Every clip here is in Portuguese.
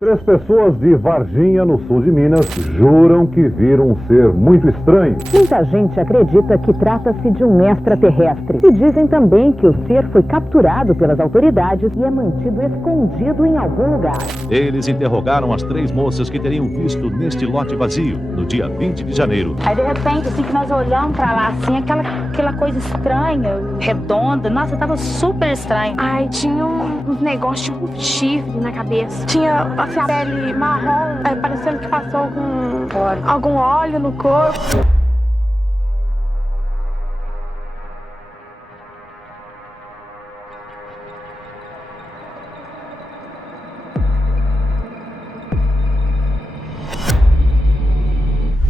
Três pessoas de Varginha, no sul de Minas, juram que viram um ser muito estranho. Muita gente acredita que trata-se de um extraterrestre. E dizem também que o ser foi capturado pelas autoridades e é mantido escondido em algum lugar. Eles interrogaram as três moças que teriam visto neste lote vazio, no dia 20 de janeiro. Aí, de repente, assim, que nós olhamos pra lá, assim, aquela coisa estranha, redonda. Nossa, tava super estranho. Ai, tinha uns negócios tipo chifre na cabeça. Tinha, assim, a pele marrom, parecendo que passou algum óleo no corpo.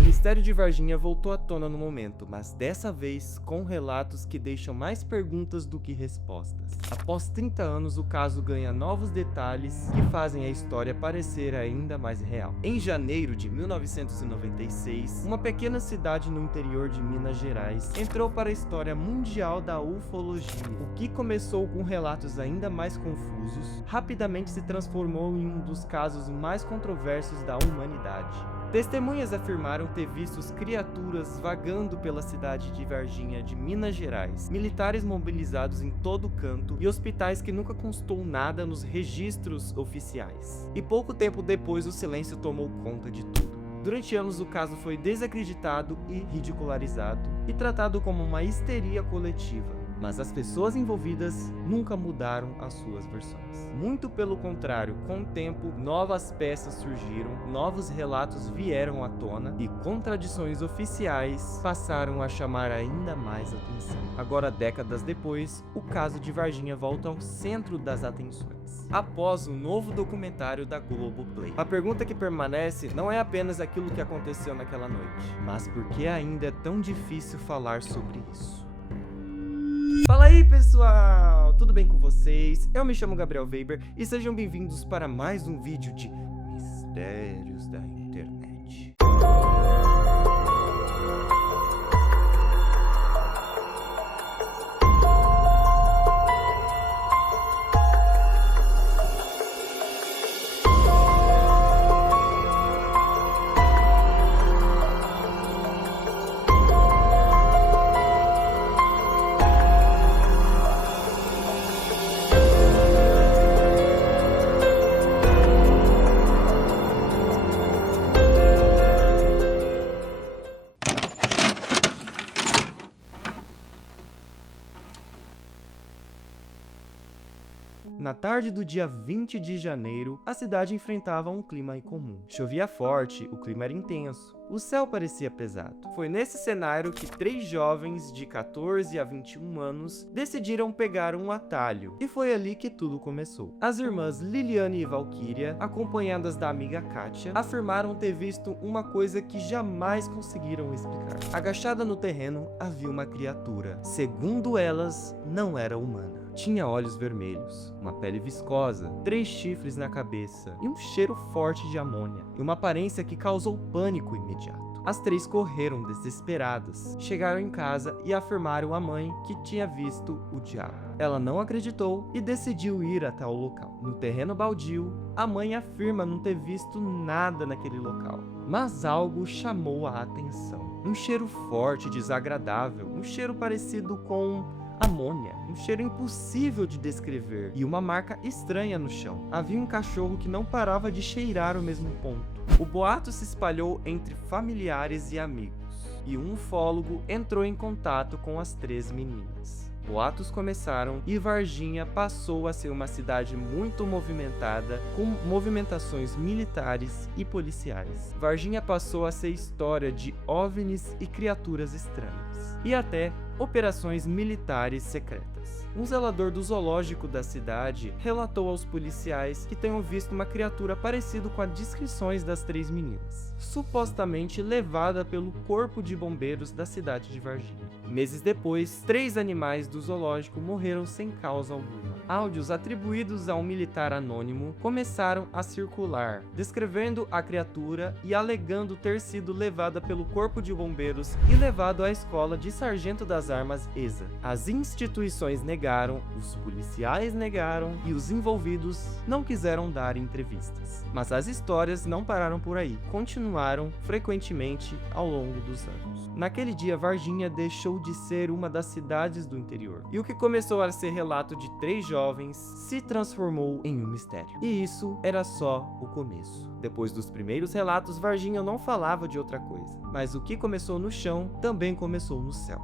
O mistério de Varginha voltou à tona no momento, mas dessa vez com relatos que deixam mais perguntas do que respostas. Após 30 anos, o caso ganha novos detalhes que fazem a história parecer ainda mais real. Em janeiro de 1996, uma pequena cidade no interior de Minas Gerais entrou para a história mundial da ufologia. O que começou com relatos ainda mais confusos, rapidamente se transformou em um dos casos mais controversos da humanidade. Testemunhas afirmaram ter visto criaturas vagando pela cidade de Varginha, de Minas Gerais, militares mobilizados em todo canto e hospitais que nunca constou nada nos registros oficiais. E pouco tempo depois o silêncio tomou conta de tudo. Durante anos o caso foi desacreditado e ridicularizado e tratado como uma histeria coletiva. Mas as pessoas envolvidas nunca mudaram as suas versões. Muito pelo contrário, com o tempo, novas peças surgiram, novos relatos vieram à tona e contradições oficiais passaram a chamar ainda mais atenção. Agora, décadas depois, o caso de Varginha volta ao centro das atenções, após um novo documentário da Globoplay. A pergunta que permanece não é apenas aquilo que aconteceu naquela noite, mas por que ainda é tão difícil falar sobre isso? Fala aí, pessoal! Tudo bem com vocês? Eu me chamo Gabriel Weber e sejam bem-vindos para mais um vídeo de Mistérios da Internet. Na tarde do dia 20 de janeiro, a cidade enfrentava um clima incomum. Chovia forte, o clima era intenso, o céu parecia pesado. Foi nesse cenário que três jovens de 14 a 21 anos decidiram pegar um atalho, e foi ali que tudo começou. As irmãs Liliane e Valquíria, acompanhadas da amiga Kátia, afirmaram ter visto uma coisa que jamais conseguiram explicar. Agachada no terreno, havia uma criatura. Segundo elas, não era humana. Tinha olhos vermelhos, uma pele viscosa, 3 chifres na cabeça e um cheiro forte de amônia, e uma aparência que causou pânico imediato. As três correram desesperadas, chegaram em casa e afirmaram à mãe que tinha visto o diabo. Ela não acreditou e decidiu ir até o local. No terreno baldio, a mãe afirma não ter visto nada naquele local, mas algo chamou a atenção. Um cheiro forte, desagradável, um cheiro parecido com amônia, um cheiro impossível de descrever e uma marca estranha no chão. Havia um cachorro que não parava de cheirar o mesmo ponto. O boato se espalhou entre familiares e amigos, e um ufólogo entrou em contato com as três meninas. Boatos começaram e Varginha passou a ser uma cidade muito movimentada, com movimentações militares e policiais. Varginha passou a ser história de OVNIs e criaturas estranhas, e até operações militares secretas. Um zelador do zoológico da cidade relatou aos policiais que tenham visto uma criatura parecida com as descrições das três meninas, supostamente levada pelo corpo de bombeiros da cidade de Varginha. Meses depois, 3 animais do zoológico morreram sem causa alguma. Áudios atribuídos a um militar anônimo começaram a circular, descrevendo a criatura e alegando ter sido levada pelo corpo de bombeiros e levado à escola de sargento das armas ESA. As instituições negaram, os policiais negaram e os envolvidos não quiseram dar entrevistas. Mas as histórias não pararam por aí, continuaram frequentemente ao longo dos anos. Naquele dia, Varginha deixou de ser uma das cidades do interior, e o que começou a ser relato de 3 jovens se transformou em um mistério. E isso era só o começo. Depois dos primeiros relatos, Varginha não falava de outra coisa, mas o que começou no chão também começou no céu.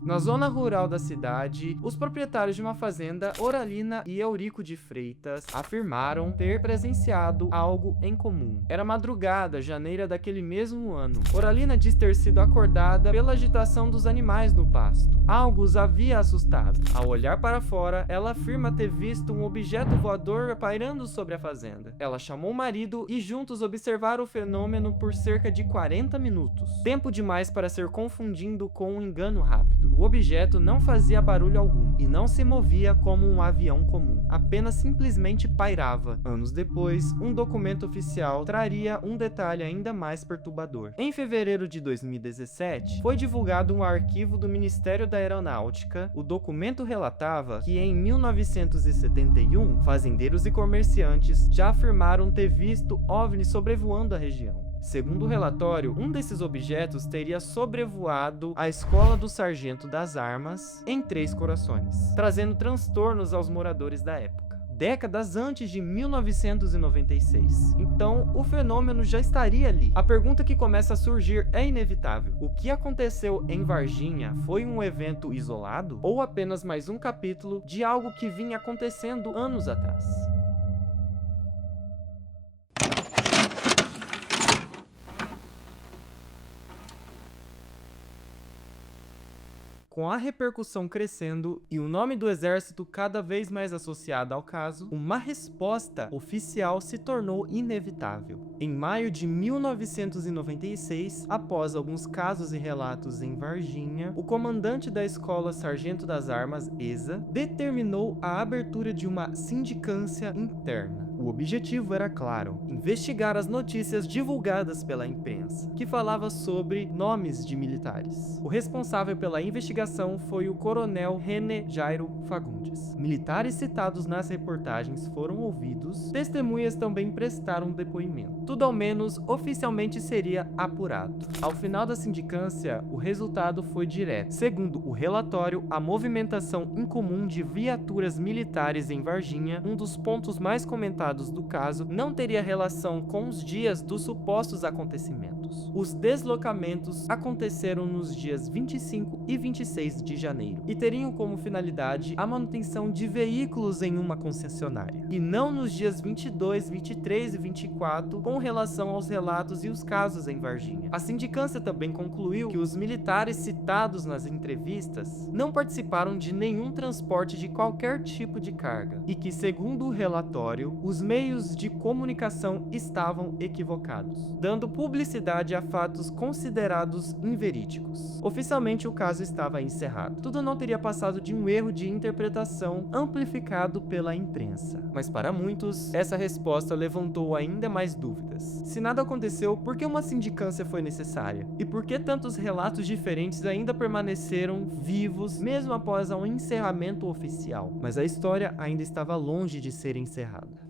Na zona rural da cidade, os proprietários de uma fazenda, Oralina e Eurico de Freitas, afirmaram ter presenciado algo em comum. Era madrugada, janeira daquele mesmo ano. Oralina diz ter sido acordada pela agitação dos animais no pasto. Algo os havia assustado. Ao olhar para fora, ela afirma ter visto um objeto voador pairando sobre a fazenda. Ela chamou o marido e juntos observaram o fenômeno por cerca de 40 minutos. Tempo demais para ser confundido com um engano rápido. O objeto não fazia barulho algum e não se movia como um avião comum, apenas simplesmente pairava. Anos depois, um documento oficial traria um detalhe ainda mais perturbador. Em fevereiro de 2017, foi divulgado um arquivo do Ministério da Aeronáutica. O documento relatava que em 1971, fazendeiros e comerciantes já afirmaram ter visto OVNIs sobrevoando a região. Segundo o relatório, um desses objetos teria sobrevoado a escola do sargento das armas em Três Corações, trazendo transtornos aos moradores da época, décadas antes de 1996. Então, o fenômeno já estaria ali. A pergunta que começa a surgir é inevitável. O que aconteceu em Varginha foi um evento isolado ou apenas mais um capítulo de algo que vinha acontecendo anos atrás? Com a repercussão crescendo e o nome do exército cada vez mais associado ao caso, uma resposta oficial se tornou inevitável. Em maio de 1996, após alguns casos e relatos em Varginha, o comandante da escola Sargento das Armas, ESA, determinou a abertura de uma sindicância interna. O objetivo era claro: investigar as notícias divulgadas pela imprensa, que falava sobre nomes de militares. O responsável pela investigação foi o coronel René Jairo Fagundes. Militares citados nas reportagens foram ouvidos, testemunhas também prestaram depoimento. Tudo ao menos oficialmente seria apurado. Ao final da sindicância, o resultado foi direto. Segundo o relatório, a movimentação incomum de viaturas militares em Varginha, um dos pontos mais comentados do caso, não teria relação com os dias dos supostos acontecimentos. Os deslocamentos aconteceram nos dias 25 e 26 de janeiro e teriam como finalidade a manutenção de veículos em uma concessionária, e não nos dias 22, 23 e 24 com relação aos relatos e os casos em Varginha. A sindicância também concluiu que os militares citados nas entrevistas não participaram de nenhum transporte de qualquer tipo de carga e que, segundo o relatório, os meios de comunicação estavam equivocados, dando publicidade a fatos considerados inverídicos. Oficialmente, o caso estava encerrado. Tudo não teria passado de um erro de interpretação amplificado pela imprensa. Mas para muitos, essa resposta levantou ainda mais dúvidas. Se nada aconteceu, por que uma sindicância foi necessária? E por que tantos relatos diferentes ainda permaneceram vivos, mesmo após um encerramento oficial? Mas a história ainda estava longe de ser encerrada.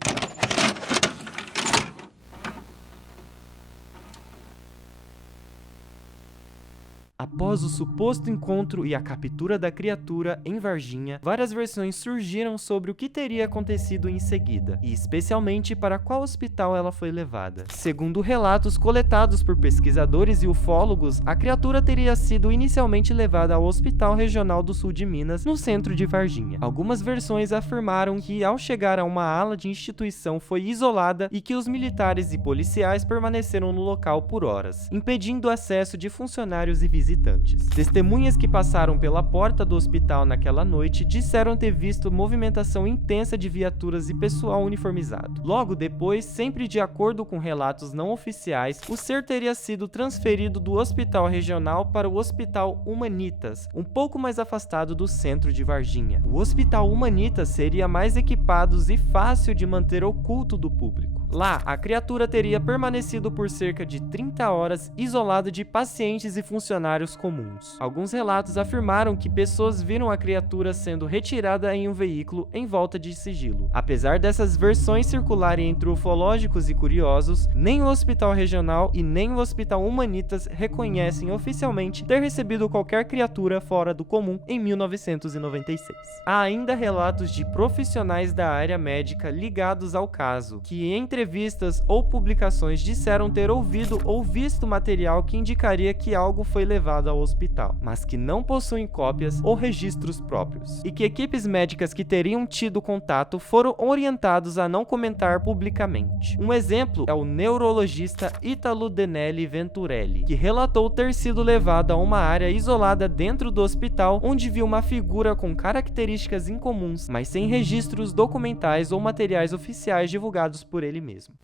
Após o suposto encontro e a captura da criatura em Varginha, várias versões surgiram sobre o que teria acontecido em seguida, e especialmente para qual hospital ela foi levada. Segundo relatos coletados por pesquisadores e ufólogos, a criatura teria sido inicialmente levada ao Hospital Regional do Sul de Minas, no centro de Varginha. Algumas versões afirmaram que, ao chegar a uma ala de instituição, foi isolada e que os militares e policiais permaneceram no local por horas, impedindo o acesso de funcionários e visitantes. visitantes. Testemunhas que passaram pela porta do hospital naquela noite disseram ter visto movimentação intensa de viaturas e pessoal uniformizado. Logo depois, sempre de acordo com relatos não oficiais, o ser teria sido transferido do hospital regional para o Hospital Humanitas, um pouco mais afastado do centro de Varginha. O Hospital Humanitas seria mais equipado e fácil de manter oculto do público. Lá, a criatura teria permanecido por cerca de 30 horas isolada de pacientes e funcionários comuns. Alguns relatos afirmaram que pessoas viram a criatura sendo retirada em um veículo em volta de sigilo. Apesar dessas versões circularem entre ufológicos e curiosos, nem o Hospital Regional e nem o Hospital Humanitas reconhecem oficialmente ter recebido qualquer criatura fora do comum em 1996. Há ainda relatos de profissionais da área médica ligados ao caso, que em entrevistas ou publicações disseram ter ouvido ou visto material que indicaria que algo foi levado ao hospital, mas que não possuem cópias ou registros próprios, e que equipes médicas que teriam tido contato foram orientados a não comentar publicamente. Um exemplo é o neurologista Ítalo Denelli Venturelli, que relatou ter sido levado a uma área isolada dentro do hospital onde viu uma figura com características incomuns, mas sem registros documentais ou materiais oficiais divulgados por ele mesmo.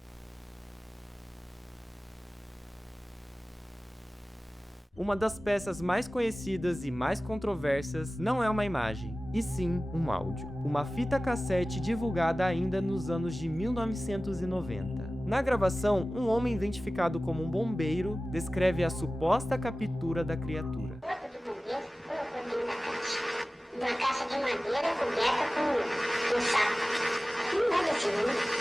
Uma das peças mais conhecidas e mais controversas não é uma imagem, e sim um áudio. Uma fita cassete divulgada ainda nos anos de 1990. Na gravação, um homem identificado como um bombeiro descreve a suposta captura da criatura. Uma caixa de madeira coberta com saco. Não é desse número.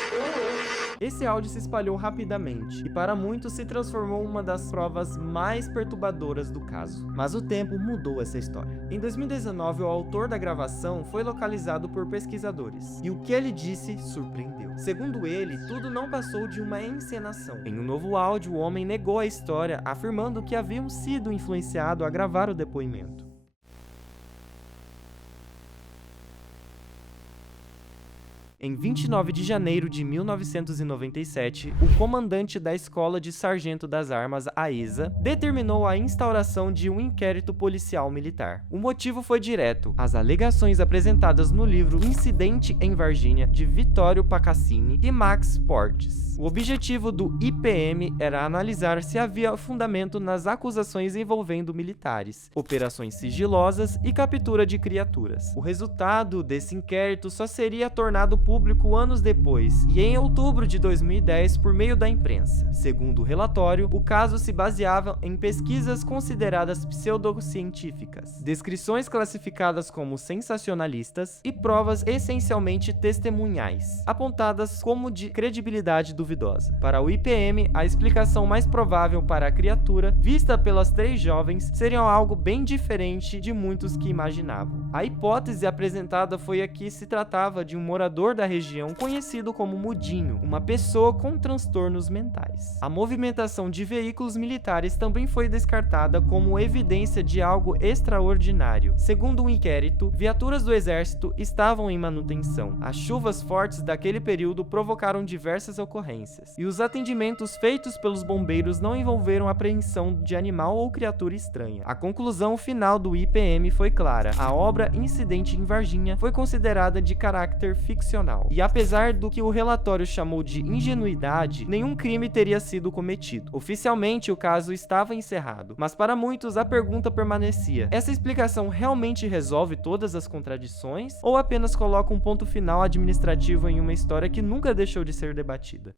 Esse áudio se espalhou rapidamente e para muitos se transformou em uma das provas mais perturbadoras do caso. Mas o tempo mudou essa história. Em 2019, o autor da gravação foi localizado por pesquisadores e o que ele disse surpreendeu. Segundo ele, tudo não passou de uma encenação. Em um novo áudio, o homem negou a história, afirmando que haviam sido influenciado a gravar o depoimento. Em 29 de janeiro de 1997, o comandante da Escola de Sargento das Armas, a ESA, determinou a instauração de um inquérito policial militar. O motivo foi direto: as alegações apresentadas no livro Incidente em Varginha, de Vittorio Pacassini e Max Portes. O objetivo do IPM era analisar se havia fundamento nas acusações envolvendo militares, operações sigilosas e captura de criaturas. O resultado desse inquérito só seria tornado público anos depois, e em outubro de 2010 por meio da imprensa. Segundo o relatório, o caso se baseava em pesquisas consideradas pseudocientíficas, descrições classificadas como sensacionalistas e provas essencialmente testemunhais, apontadas como de credibilidade duvidosa. Para o IPM, a explicação mais provável para a criatura, vista pelas três jovens, seria algo bem diferente de muitos que imaginavam. A hipótese apresentada foi a que se tratava de um morador da região conhecido como Mudinho, uma pessoa com transtornos mentais. A movimentação de veículos militares também foi descartada como evidência de algo extraordinário. Segundo o inquérito, viaturas do exército estavam em manutenção. As chuvas fortes daquele período provocaram diversas ocorrências, e os atendimentos feitos pelos bombeiros não envolveram apreensão de animal ou criatura estranha. A conclusão final do IPM foi clara: a obra Incidente em Varginha foi considerada de caráter ficcional, e apesar do que o relatório chamou de ingenuidade, nenhum crime teria sido cometido. Oficialmente, o caso estava encerrado, mas para muitos a pergunta permanecia: essa explicação realmente resolve todas as contradições ou apenas coloca um ponto final administrativo em uma história que nunca deixou de ser debatida?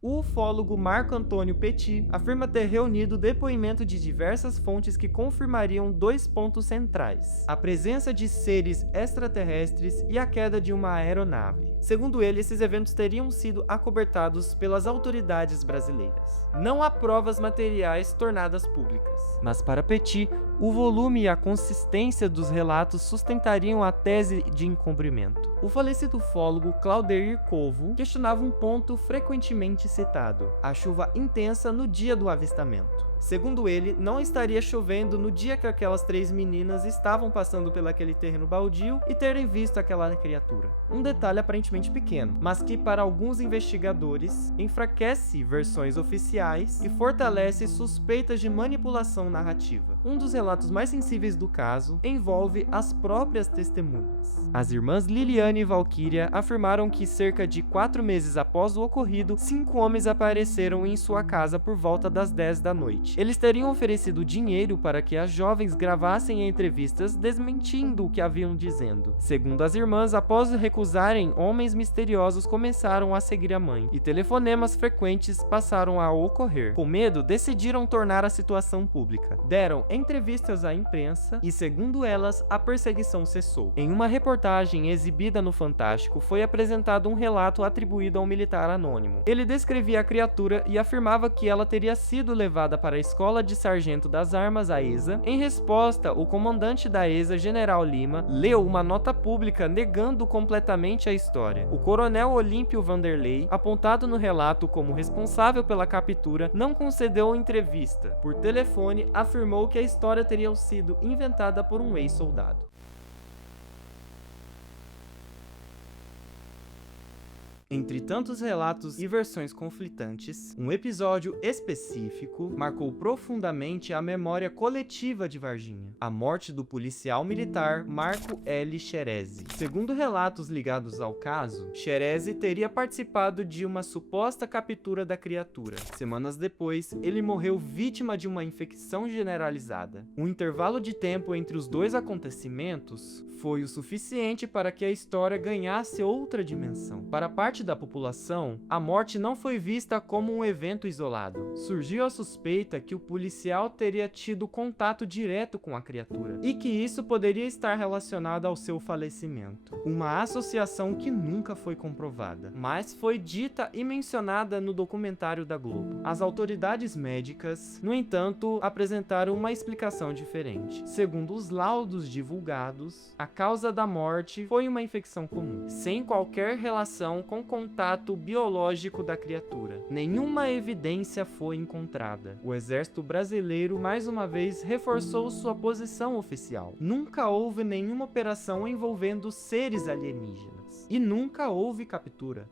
O ufólogo Marco Antônio Petit afirma ter reunido o depoimento de diversas fontes que confirmariam dois pontos centrais: a presença de seres extraterrestres e a queda de uma aeronave. Segundo ele, esses eventos teriam sido acobertados pelas autoridades brasileiras. Não há provas materiais tornadas públicas, mas para Petit, o volume e a consistência dos relatos sustentariam a tese de encobrimento. O falecido ufólogo Claudeir Covo questionava um ponto frequentemente citado: a chuva intensa no dia do avistamento. Segundo ele, não estaria chovendo no dia que aquelas 3 meninas estavam passando pelaquele terreno baldio e terem visto aquela criatura. Um detalhe aparentemente pequeno, mas que para alguns investigadores enfraquece versões oficiais e fortalece suspeitas de manipulação narrativa. Um dos relatos mais sensíveis do caso envolve as próprias testemunhas. As irmãs Liliane e Valquíria afirmaram que cerca de 4 meses após o ocorrido, 5 homens apareceram em sua casa por volta das 10 da noite. Eles teriam oferecido dinheiro para que as jovens gravassem entrevistas desmentindo o que haviam dizendo. Segundo as irmãs, após recusarem, homens misteriosos começaram a seguir a mãe e telefonemas frequentes passaram a ocorrer. Com medo, decidiram tornar a situação pública. Deram entrevistas à imprensa e, segundo elas, a perseguição cessou. Em uma reportagem exibida no Fantástico, foi apresentado um relato atribuído a um militar anônimo. Ele descrevia a criatura e afirmava que ela teria sido levada para a Escola de Sargento das Armas, a ESA. Em resposta, o comandante da ESA, General Lima, leu uma nota pública negando completamente a história. O coronel Olímpio Vanderlei, apontado no relato como responsável pela captura, não concedeu entrevista. Por telefone, afirmou que a história teria sido inventada por um ex-soldado. Entre tantos relatos e versões conflitantes, um episódio específico marcou profundamente a memória coletiva de Varginha: a morte do policial militar Marco L. Xerezi. Segundo relatos ligados ao caso, Xerezi teria participado de uma suposta captura da criatura. Semanas depois, ele morreu vítima de uma infecção generalizada. O intervalo de tempo entre os dois acontecimentos foi o suficiente para que a história ganhasse outra dimensão. Para parte da população, a morte não foi vista como um evento isolado. Surgiu a suspeita que o policial teria tido contato direto com a criatura e que isso poderia estar relacionado ao seu falecimento. Uma associação que nunca foi comprovada, mas foi dita e mencionada no documentário da Globo. As autoridades médicas, no entanto, apresentaram uma explicação diferente. Segundo os laudos divulgados, a causa da morte foi uma infecção comum, sem qualquer relação com contato biológico da criatura. Nenhuma evidência foi encontrada. O exército brasileiro mais uma vez reforçou sua posição oficial. Nunca houve nenhuma operação envolvendo seres alienígenas. E nunca houve captura.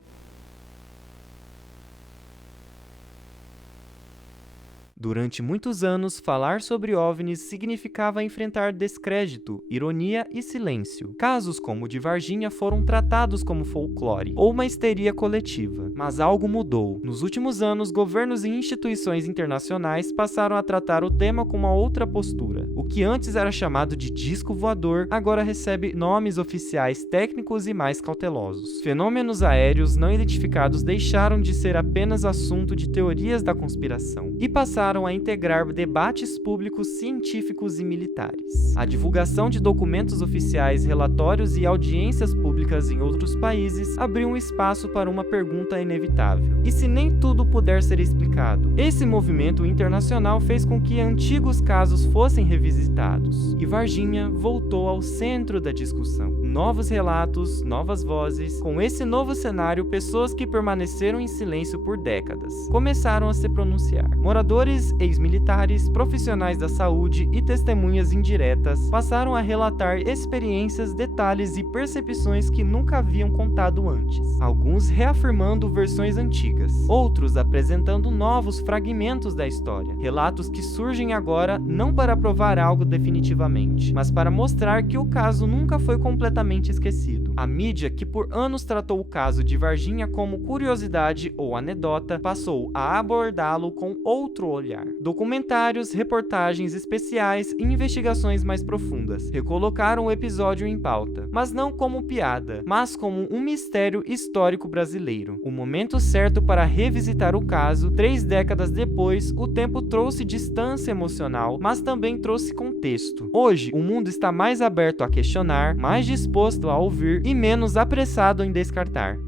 Durante muitos anos, falar sobre OVNIs significava enfrentar descrédito, ironia e silêncio. Casos como o de Varginha foram tratados como folclore ou uma histeria coletiva. Mas algo mudou. Nos últimos anos, governos e instituições internacionais passaram a tratar o tema com uma outra postura. O que antes era chamado de disco voador, agora recebe nomes oficiais técnicos e mais cautelosos. Fenômenos aéreos não identificados deixaram de ser apenas assunto de teorias da conspiração e passaram a integrar debates públicos, científicos e militares. A divulgação de documentos oficiais, relatórios e audiências públicas em outros países abriu um espaço para uma pergunta inevitável: e se nem tudo puder ser explicado? Esse movimento internacional fez com que antigos casos fossem revisitados, e Varginha voltou ao centro da discussão. Novos relatos, novas vozes. Com esse novo cenário, pessoas que permaneceram em silêncio por décadas começaram a se pronunciar. Moradores, ex-militares, profissionais da saúde e testemunhas indiretas passaram a relatar experiências, detalhes e percepções que nunca haviam contado antes. Alguns reafirmando versões antigas, outros apresentando novos fragmentos da história. Relatos que surgem agora não para provar algo definitivamente, mas para mostrar que o caso nunca foi completamente esquecido. A mídia, que por anos tratou o caso de Varginha como curiosidade ou anedota, passou a abordá-lo com outro olhar. Documentários, reportagens especiais e investigações mais profundas recolocaram o episódio em pauta, mas não como piada, mas como um mistério histórico brasileiro. O momento certo para revisitar o caso, 3 décadas depois, o tempo trouxe distância emocional, mas também trouxe contexto. Hoje, o mundo está mais aberto a questionar, mais disposto a ouvir e menos apressado em descartar.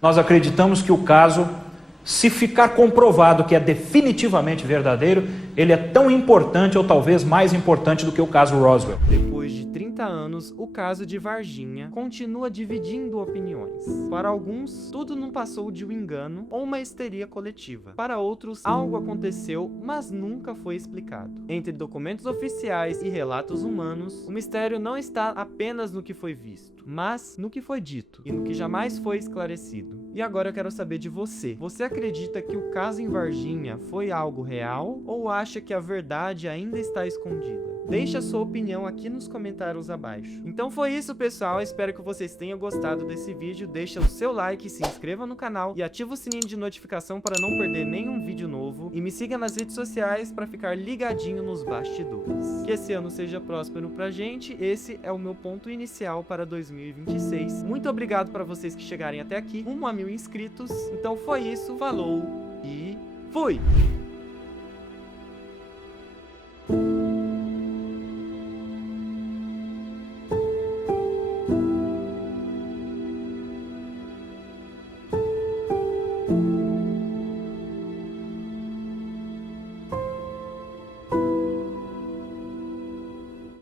Nós acreditamos que o caso, se ficar comprovado que é definitivamente verdadeiro, ele é tão importante ou talvez mais importante do que o caso Roswell. Depois depois de 30 anos, o caso de Varginha continua dividindo opiniões. Para alguns, tudo não passou de um engano ou uma histeria coletiva. Para outros, algo aconteceu, mas nunca foi explicado. Entre documentos oficiais e relatos humanos, o mistério não está apenas no que foi visto, mas no que foi dito e no que jamais foi esclarecido. E agora eu quero saber de você. Você acredita que o caso em Varginha foi algo real ou acha que a verdade ainda está escondida? Deixe a sua opinião aqui nos comentários abaixo. Então foi isso, pessoal. Espero que vocês tenham gostado desse vídeo. Deixa o seu like, se inscreva no canal e ativa o sininho de notificação para não perder nenhum vídeo novo. E me siga nas redes sociais para ficar ligadinho nos bastidores. Que esse ano seja próspero pra gente. Esse é o meu ponto inicial para 2026. Muito obrigado para vocês que chegarem até aqui. Rumo a 1000 inscritos. Então foi isso. Falou e fui!